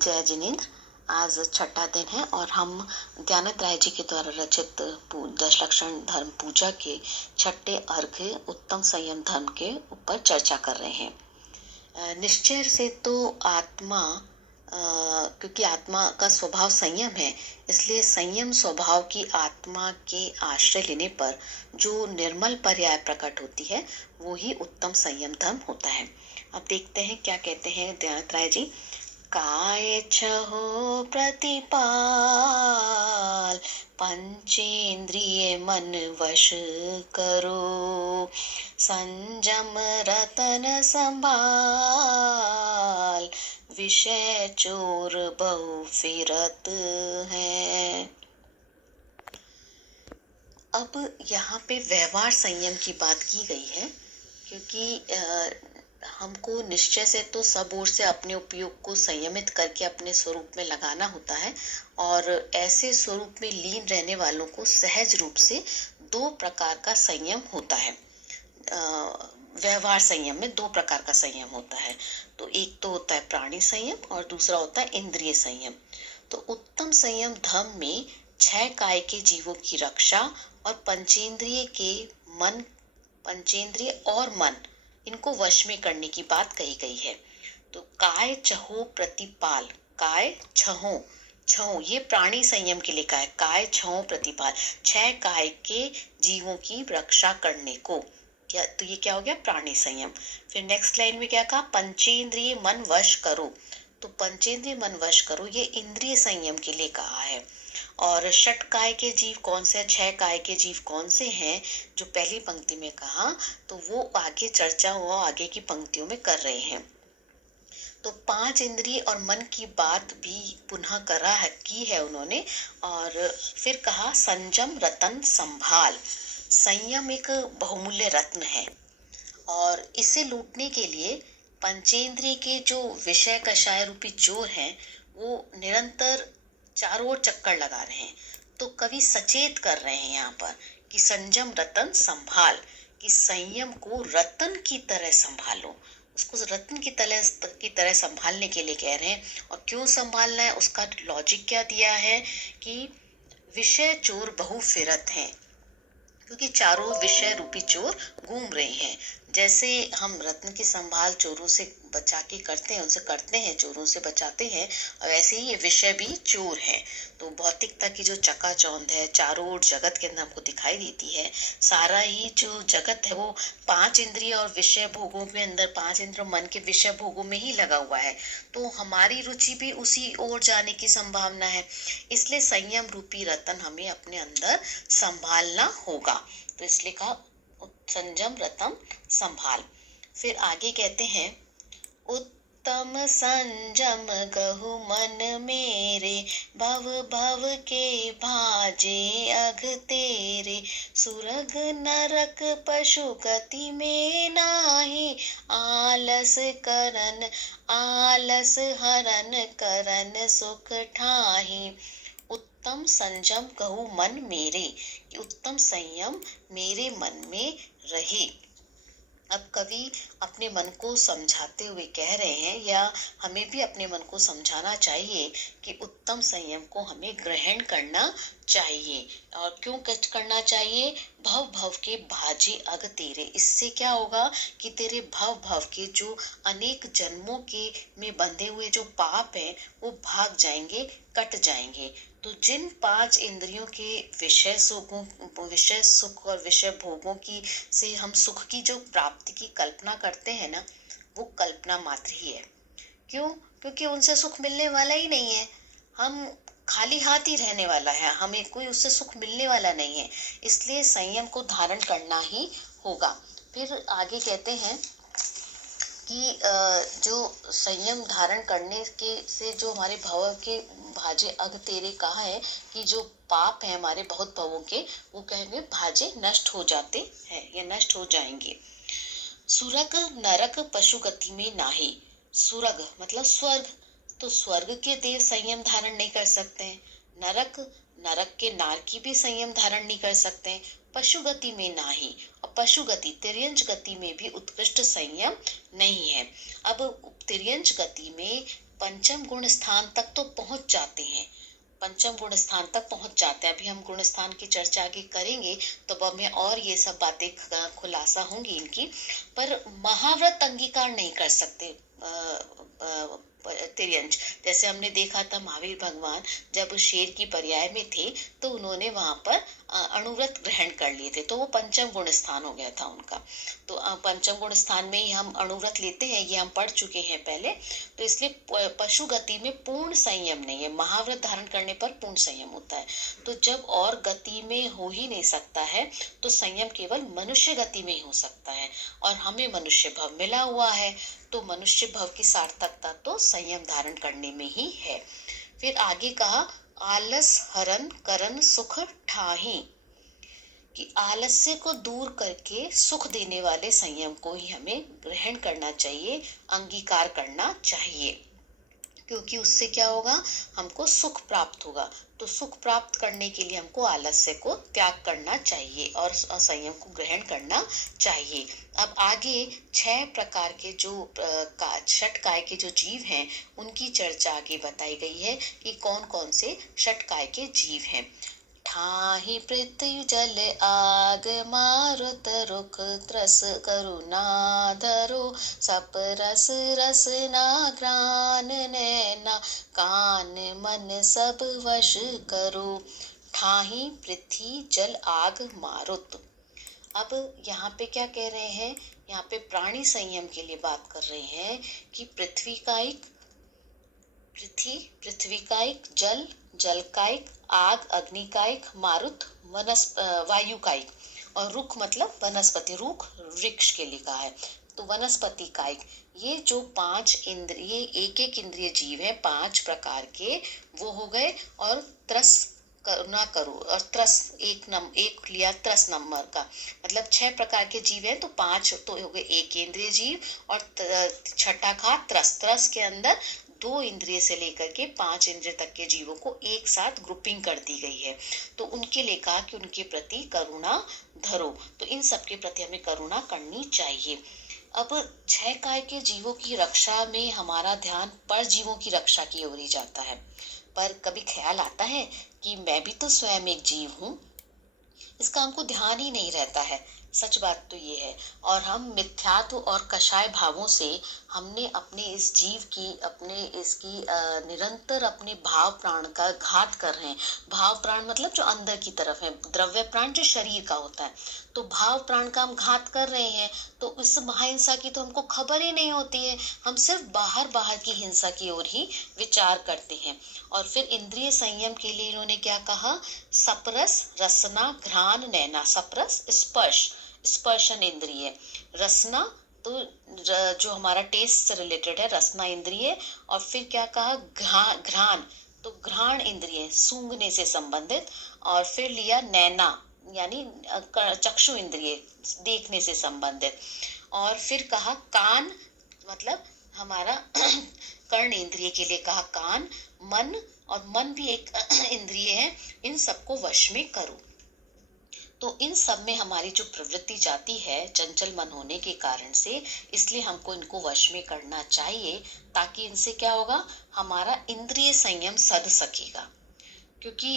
जय जिनेन्द्र। आज छठा दिन है और हम दयानंद राय जी के द्वारा रचित दशलक्षण धर्म पूजा के छठे अर्घ्य उत्तम संयम धर्म के ऊपर चर्चा कर रहे हैं। निश्चय से तो आत्मा क्योंकि आत्मा का स्वभाव संयम है, इसलिए संयम स्वभाव की आत्मा के आश्रय लेने पर जो निर्मल पर्याय प्रकट होती है वो ही उत्तम संयम धर्म होता है। अब देखते हैं क्या कहते हैं दयानंद राय जी। काय छहो प्रतिपाल, पंचेंद्रिय मन वश करो, संजम रतन संभाल, विषय चोर बहु फिरत है। अब यहाँ पे व्यवहार संयम की बात की गई है, क्योंकि हमको निश्चय से तो सब ओर से अपने उपयोग को संयमित करके अपने स्वरूप में लगाना होता है, और ऐसे स्वरूप में लीन रहने वालों को सहज रूप से दो प्रकार का संयम होता है। व्यवहार संयम में दो प्रकार का संयम होता है। तो एक तो होता है प्राणी संयम और दूसरा होता है इंद्रिय संयम। तो उत्तम संयम धर्म में 6 काय के जीवों की रक्षा और पंचेंद्रिय और मन इनको वश में करने की बात कही गई है। तो काय छहो प्रतिपाल, काय छहो ये प्राणी संयम के लिए कहा है। काय छहो प्रतिपाल, 6 काय के जीवों की रक्षा करने को, क्या तो ये क्या हो गया प्राणी संयम। फिर नेक्स्ट लाइन में क्या कहा, पंचेंद्रिय मन वश करो। तो पंचेंद्रिय मन वश करो ये इंद्रिय संयम के लिए कहा है। और षट काय के जीव कौन से, 6 काय के जीव कौन से हैं जो पहली पंक्ति में कहा, तो वो आगे चर्चा वो आगे की पंक्तियों में कर रहे हैं। तो 5 इंद्रिय और मन की बात भी पुनः की है उन्होंने। और फिर कहा संजम रतन संभाल, संयम एक बहुमूल्य रत्न है और इसे लूटने के लिए पंचेंद्रिय के जो विषय कषाय रूपी चोर हैं वो निरंतर चारों ओर चक्कर लगा रहे हैं। तो कवि सचेत कर रहे हैं यहाँ पर कि संयम रतन संभाल, कि संयम को रतन की तरह संभालो, उसको रत्न की तरह संभालने के लिए कह रहे हैं। और क्यों संभालना है उसका लॉजिक क्या दिया है कि विषय चोर बहु फिरत हैं, क्योंकि चारों विषय रूपी चोर घूम रहे हैं। जैसे हम रत्न की संभाल चोरों से बचा के करते हैं, उनसे करते हैं, चोरों से बचाते हैं, और वैसे ही ये विषय भी चोर है। तो भौतिकता की जो चकाचौंध है चारों ओर जगत के अंदर हमको दिखाई देती है, सारा ही जो जगत है वो 5 इंद्रिय और विषय भोगों के अंदर, 5 इंद्रिय मन के विषय भोगों में ही लगा हुआ है। तो हमारी रुचि भी उसी ओर जाने की संभावना है, इसलिए संयम रूपी रतन हमें अपने अंदर संभालना होगा। तो इसलिए कहा संजम रतन संभाल। फिर आगे कहते हैं उत्तम संजम गहु मन मेरे, भव भव के भाजे अघ तेरे, सुरग नरक पशु गति में नाही, आलस हरन करन सुख ठाही। उत्तम संयम कहूँ मन मेरे, कि उत्तम संयम मेरे मन में रहे। अब कवि अपने मन को समझाते हुए कह रहे हैं, या हमें भी अपने मन को समझाना चाहिए कि उत्तम संयम को हमें ग्रहण करना चाहिए। और क्यों करना चाहिए, भव भव के भाजे अग तेरे, इससे क्या होगा कि तेरे भव के जो अनेक जन्मों के में बंधे हुए जो पाप हैं वो भाग जाएंगे, कट जाएंगे। तो जिन 5 इंद्रियों के विषय सुख और विषय भोगों की से हम सुख की जो प्राप्ति की कल्पना करते हैं ना, वो कल्पना मात्र ही है। क्यों, क्योंकि उनसे सुख मिलने वाला ही नहीं है, हम खाली हाथ ही रहने वाला है, हमें कोई उससे सुख मिलने वाला नहीं है। इसलिए संयम को धारण करना ही होगा। फिर आगे कहते हैं कि जो संयम धारण करने के से जो हमारे भव के भाजे अग तेरे कहा है कि जो पाप है हमारे बहुत भवों के, वो कहेंगे भाजे नष्ट हो जाते हैं या नष्ट हो जाएंगे। सुरग नरक पशु गति में नाही, सुरग मतलब स्वर्ग, तो स्वर्ग के देव संयम धारण नहीं कर सकते हैं, नरक के नारकी भी संयम धारण नहीं कर सकते हैं, पशु गति में नाही, और पशु गति तिर्यंच गति में भी उत्कृष्ट संयम नहीं है। अब तिर्यंच गति में पंचम गुण स्थान तक तो पहुंच जाते हैं, पंचम गुण स्थान तक पहुंच जाते हैं। अभी हम गुण स्थान की चर्चा आगे करेंगे तो अब हमें और ये सब बातें खुलासा होंगी इनकी। पर महाव्रत अंगीकार नहीं कर सकते तिर्यंच। जैसे हमने देखा था महावीर भगवान जब शेर की पर्याय में थे तो उन्होंने वहां पर अणुव्रत ग्रहण कर लिए थे, तो वो पंचम गुण स्थान हो गया था उनका। तो पंचम गुण स्थान में ही हम अणुव्रत लेते हैं, ये हम पढ़ चुके हैं पहले। तो इसलिए पशु गति में पूर्ण संयम नहीं है, महाव्रत धारण करने पर पूर्ण संयम होता है। तो जब और गति में हो ही नहीं सकता है तो संयम केवल मनुष्य गति में ही हो सकता है, और हमें मनुष्य भव मिला हुआ है, तो मनुष्य भव की सार्थकता तो संयम धारण करने में ही है। फिर आगे कहा आलस हरन करन सुख ठाही, कि आलस्य को दूर करके सुख देने वाले संयम को ही हमें ग्रहण करना चाहिए, अंगीकार करना चाहिए, क्योंकि उससे क्या होगा, हमको सुख प्राप्त होगा। तो सुख प्राप्त करने के लिए हमको आलस्य को त्याग करना चाहिए और संयम को ग्रहण करना चाहिए। अब आगे 6 प्रकार के जो षटकाय के जो जीव हैं उनकी चर्चा आगे बताई गई है कि कौन कौन से षटकाय के जीव हैं। ठाहि पृथ्वी जल आग मारुत रुख त्रस करुणा धरो, सप रस रसना घ्राण नैना कान मन सब वश करो। ठाहि पृथ्वी जल आग मारुत। अब यहाँ पे क्या कह रहे हैं, यहाँ पे प्राणी संयम के लिए बात कर रहे हैं कि पृथ्वी का एक पृथ्वी का एक जल, जल का एक आग, अग्नि का एक मारुत, वायु का एक, और रुख मतलब वनस्पति, रुख वृक्ष के लिए कहा है, तो वनस्पति का एक। ये जो 5 इंद्रिय, एक एक इंद्रिय जीव है 5 प्रकार के, वो हो गए। और त्रस करुणा करो, और त्रस एक लिया त्रस नंबर का, मतलब 6 प्रकार के जीव हैं, तो 5 तो हो गए एक इंद्रिय जीव, और छठा खा त्रस, त्रस के अंदर 2 इंद्रिय से लेकर के 5 इंद्रिय तक के जीवों को एक साथ ग्रुपिंग कर दी गई है। तो उनके लिए कहा कि उनके प्रति करुणा धरो, तो इन सब के प्रति हमें करुणा करनी चाहिए। अब 6 काय के जीवों की रक्षा में हमारा ध्यान पर जीवों की रक्षा की ओर ही जाता है, पर कभी ख्याल आता है कि मैं भी तो स्वयं एक जीव हूँ, इसका हमको ध्यान ही नहीं रहता है। सच बात तो ये है, और हम मिथ्यात्व और कषाय भावों से हमने अपने इस जीव की, अपने इसकी निरंतर अपने भाव प्राण का घात कर रहे हैं। भाव प्राण मतलब जो अंदर की तरफ है, द्रव्य प्राण जो शरीर का होता है, तो भाव प्राण का हम घात कर रहे हैं। तो इस महाहिंसा की तो हमको खबर ही नहीं होती है, हम सिर्फ बाहर बाहर की हिंसा की ओर ही विचार करते हैं। और फिर इंद्रिय संयम के लिए इन्होंने क्या कहा, सपरस रसना घ्राण नैना। सपरस स्पर्श, स्पर्शन इंद्रिय, रसना तो जो हमारा टेस्ट से रिलेटेड है, रसना इंद्रिय। और फिर क्या कहा, घ्राण तो घ्राण इंद्रिय, सूंघने से संबंधित। और फिर लिया नैना यानी चक्षु इंद्रिय, देखने से संबंधित। और फिर कहा कान, मतलब हमारा कर्ण इंद्रिय के लिए कहा कान। मन, और मन भी एक इंद्रिय है, इन सबको वश में करो। तो इन सब में हमारी जो प्रवृत्ति जाती है चंचल मन होने के कारण से, इसलिए हमको इनको वश में करना चाहिए, ताकि इनसे क्या होगा, हमारा इंद्रिय संयम सध सकेगा। क्योंकि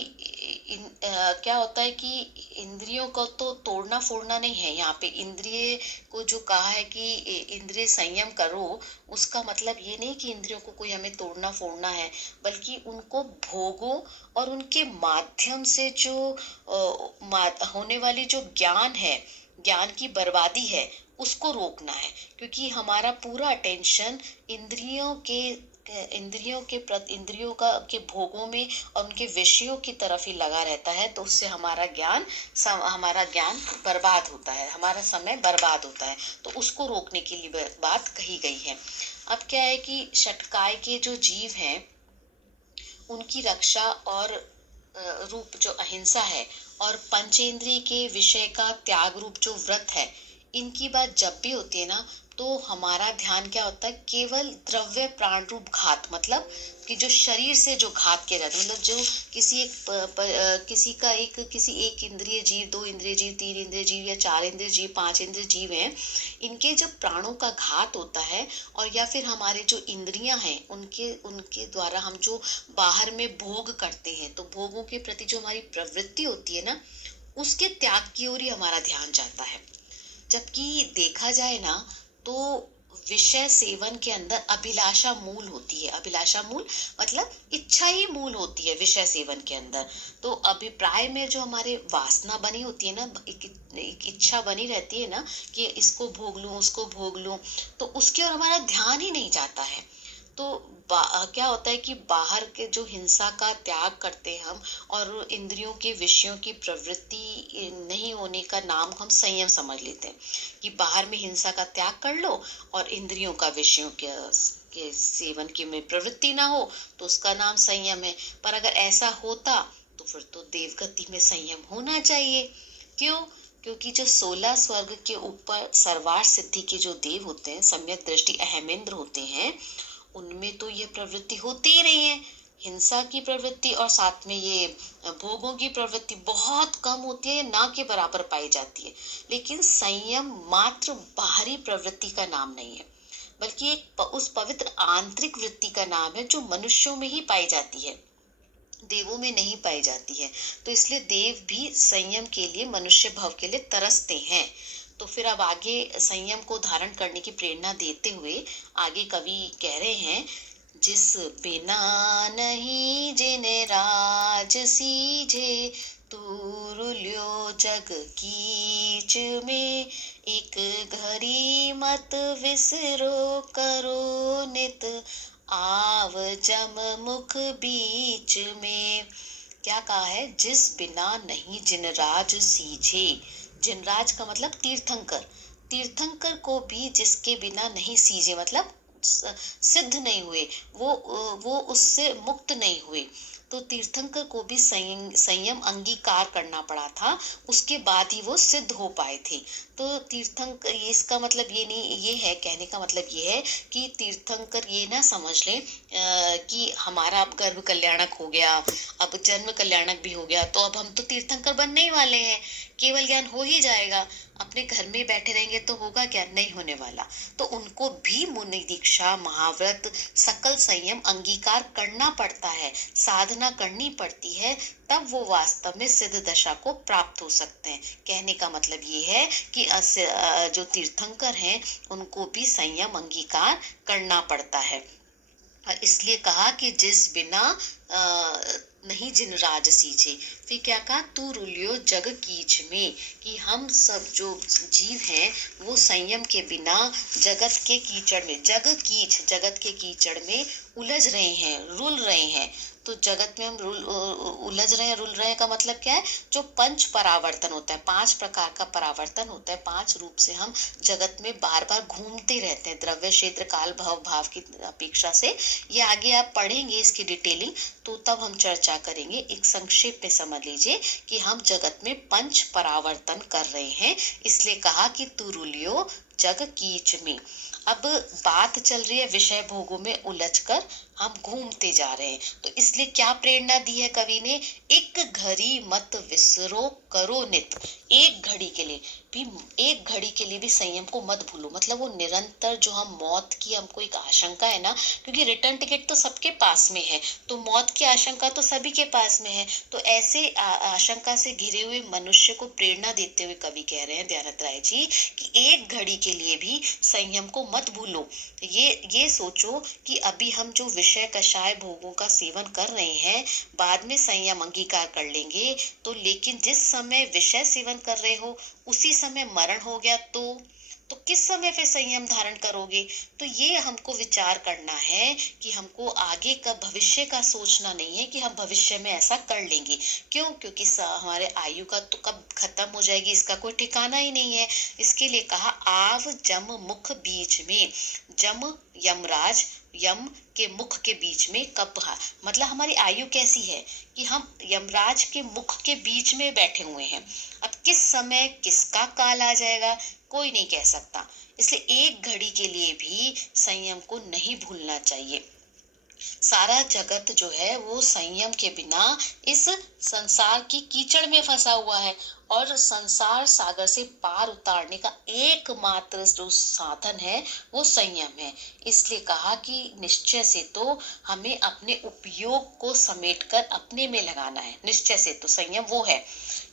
क्या होता है कि इंद्रियों को तो तोड़ना फोड़ना नहीं है, यहाँ पे इंद्रिय को जो कहा है कि इंद्रिय संयम करो, उसका मतलब ये नहीं कि इंद्रियों को कोई हमें तोड़ना फोड़ना है, बल्कि उनको भोगो, और उनके माध्यम से जो होने वाली जो ज्ञान है, ज्ञान की बर्बादी है, उसको रोकना है। क्योंकि हमारा पूरा अटेंशन इंद्रियों का के भोगों में और उनके विषयों की तरफ ही लगा रहता है, तो उससे हमारा ज्ञान बर्बाद होता है, हमारा समय बर्बाद होता है। तो उसको रोकने के लिए बात कही गई है। अब क्या है कि षटकाय के जो जीव हैं उनकी रक्षा और रूप जो अहिंसा है, और पंचेंद्रिय के विषय का त्याग रूप जो व्रत है, इनकी बात जब भी होती है ना, तो हमारा ध्यान क्या होता है, केवल द्रव्य प्राण रूप घात, मतलब कि जो शरीर से जो घात किया जाता है, मतलब जो किसी एक किसी का एक किसी एक इंद्रिय जीव, दो इंद्रिय जीव, तीन इंद्रिय जीव या चार इंद्रिय जीव, पांच इंद्रिय जीव हैं, इनके जब प्राणों का घात होता है, और या फिर हमारे जो इंद्रियां हैं उनके उनके द्वारा हम जो बाहर में भोग करते हैं, तो भोगों के प्रति जो हमारी प्रवृत्ति होती है ना, उसके त्याग की ओर ही हमारा ध्यान जाता है। जबकि देखा जाए ना, तो विषय सेवन के अंदर अभिलाषा मूल होती है। अभिलाषा मूल मतलब इच्छा ही मूल होती है विषय सेवन के अंदर। तो अभिप्राय में जो हमारे वासना बनी होती है ना, एक इच्छा बनी रहती है ना, कि इसको भोग लूं, उसको भोग लूं, तो उसकी ओर हमारा ध्यान ही नहीं जाता है। तो क्या होता है कि बाहर के जो हिंसा का त्याग करते हैं हम, और इंद्रियों के विषयों की प्रवृत्ति नहीं होने का नाम हम संयम समझ लेते हैं, कि बाहर में हिंसा का त्याग कर लो और इंद्रियों का विषयों के सेवन की में प्रवृत्ति ना हो, तो उसका नाम संयम है। पर अगर ऐसा होता तो फिर तो देवगति में संयम होना चाहिए। क्यों? क्योंकि जो 16 स्वर्ग के ऊपर सर्वार्थ सिद्धि के जो देव होते हैं, सम्यक दृष्टि अहमेंद्र होते हैं, उनमें तो ये प्रवृत्ति होती ही नहीं है। हिंसा की प्रवृत्ति और साथ में ये भोगों की प्रवृत्ति बहुत कम होती है, ना के बराबर पाई जाती है। लेकिन संयम मात्र बाहरी प्रवृत्ति का नाम नहीं है, बल्कि उस पवित्र आंतरिक वृत्ति का नाम है, जो मनुष्यों में ही पाई जाती है, देवों में नहीं पाई जाती है। तो इसलिए देव भी संयम के लिए, मनुष्य भव के लिए तरसते हैं। तो फिर अब आगे संयम को धारण करने की प्रेरणा देते हुए आगे कवि कह रहे हैं, जिस बिना नहीं जिन राज सीझे, तुरुल्यो जग कीच में, एक घड़ी मत विसरो करो नित, आव जम मुख बीच में। क्या कहा है? जिस बिना नहीं जिनराज सीझे। जिनराज का मतलब तीर्थंकर। तीर्थंकर को भी जिसके बिना नहीं सीझे, मतलब सिद्ध नहीं हुए, वो उससे मुक्त नहीं हुए। तो तीर्थंकर को भी संयम अंगीकार करना पड़ा था, उसके बाद ही वो सिद्ध हो पाए थे। तो तीर्थंकर, इसका मतलब ये नहीं, ये है कहने का मतलब ये है कि तीर्थंकर ये ना समझ लें कि हमारा अब गर्भ कल्याणक हो गया, अब जन्म कल्याणक भी हो गया, तो अब हम तो तीर्थंकर बनने ही वाले हैं, केवल ज्ञान हो ही जाएगा, अपने घर में बैठे रहेंगे तो होगा क्या? नहीं होने वाला। तो उनको भी मुनि दीक्षा, महाव्रत, सकल संयम अंगीकार करना पड़ता है, साधना करनी पड़ती है, तब वो वास्तव में सिद्ध दशा को प्राप्त हो सकते हैं। कहने का मतलब ये है कि जो तीर्थंकर हैं उनको भी संयम अंगीकार करना पड़ता है। इसलिए कहा कि जिस बिना नहीं जिन राज सींचे। फिर क्या कहा? तू रुलियो जग कीच में, कि हम सब जो जीव हैं वो संयम के बिना जगत के कीचड़ में, जग कीच, जगत के कीचड़ में उलझ रहे हैं, रुल रहे हैं। तो जगत में हम उलझ रहे हैं, रुल रहे हैं का मतलब क्या है? जो पंच परावर्तन होता है, 5 प्रकार का परावर्तन होता है, 5 रूप से हम जगत में बार बार घूमते रहते हैं, द्रव्य, क्षेत्र, काल, भव, भाव की अपेक्षा से। ये आगे आप पढ़ेंगे इसकी डिटेलिंग, तो तब हम चर्चा करेंगे। एक संक्षेप में समझ लीजिए कि हम जगत में पंच परावर्तन कर रहे हैं, इसलिए कहा कि तुरुलियो जग कीच में। अब बात चल रही है विषय भोगों में उलझकर हम घूमते जा रहे हैं, तो इसलिए क्या प्रेरणा दी है कवि ने? एक घड़ी मत विसरो करो नित। एक घड़ी के लिए भी, एक घड़ी के लिए भी संयम को मत भूलो। मतलब वो निरंतर जो हम मौत की हमको एक आशंका है ना, क्योंकि रिटर्न टिकट तो सबके पास में है, तो मौत की आशंका तो सभी के पास में है। तो ऐसे आशंका से घिरे हुए मनुष्य को प्रेरणा देते हुए कवि कह रहे हैं, दयानंद राय जी, कि एक घड़ी के लिए भी संयम को मत भूलो। ये सोचो कि अभी हम जो विषय कषाय भोगों का सेवन कर रहे हैं, बाद में संयम अंगीकार कर लेंगे, तो लेकिन जिस समय विषय सेवन कर रहे हो उसी समय मरण हो गया तो किस समय फिर संयम धारण करोगे? तो ये हमको विचार करना है कि हमको आगे का भविष्य का सोचना नहीं है कि हम भविष्य में ऐसा कर लेंगे। क्यों? क्योंकि हमारे आयु का तो कब खत्म हो जाएगी इसका कोई ठिकाना ही नहीं है। इसके लिए कहा आव जम मुख बीच में। जम यमराज, यम के मुख के बीच में कब, मतलब हमारी आयु कैसी है कि हम यमराज के मुख के बीच में बैठे हुए हैं। अब किस समय किसका काल आ जाएगा कोई नहीं कह सकता। इसलिए एक घड़ी के लिए भी संयम को नहीं भूलना चाहिए। सारा जगत जो है वो संयम के बिना इस संसार की कीचड़ में फंसा हुआ है, और संसार सागर से पार उतारने का एकमात्र जो साधन है वो संयम है। इसलिए कहा कि निश्चय से तो हमें अपने उपयोग को समेटकर अपने में लगाना है। निश्चय से तो संयम वो है,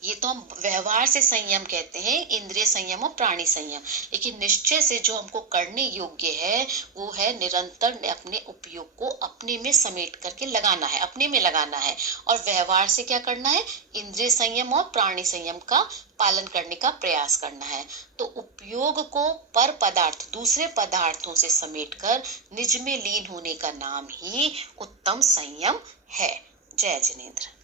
ये तो हम व्यवहार से संयम कहते हैं, इंद्रिय संयम और प्राणी संयम। लेकिन निश्चय से जो हमको करने योग्य है वो है निरंतर अपने उपयोग को अपने में समेट करके लगाना है, अपने में लगाना है। और व्यवहार से क्या करना है? इंद्रिय संयम और प्राणी संयम का पालन करने का प्रयास करना है। तो उपयोग को पर पदार्थ, दूसरे पदार्थों से समेटकर निज में लीन होने का नाम ही उत्तम संयम है। जय जिनेन्द्र।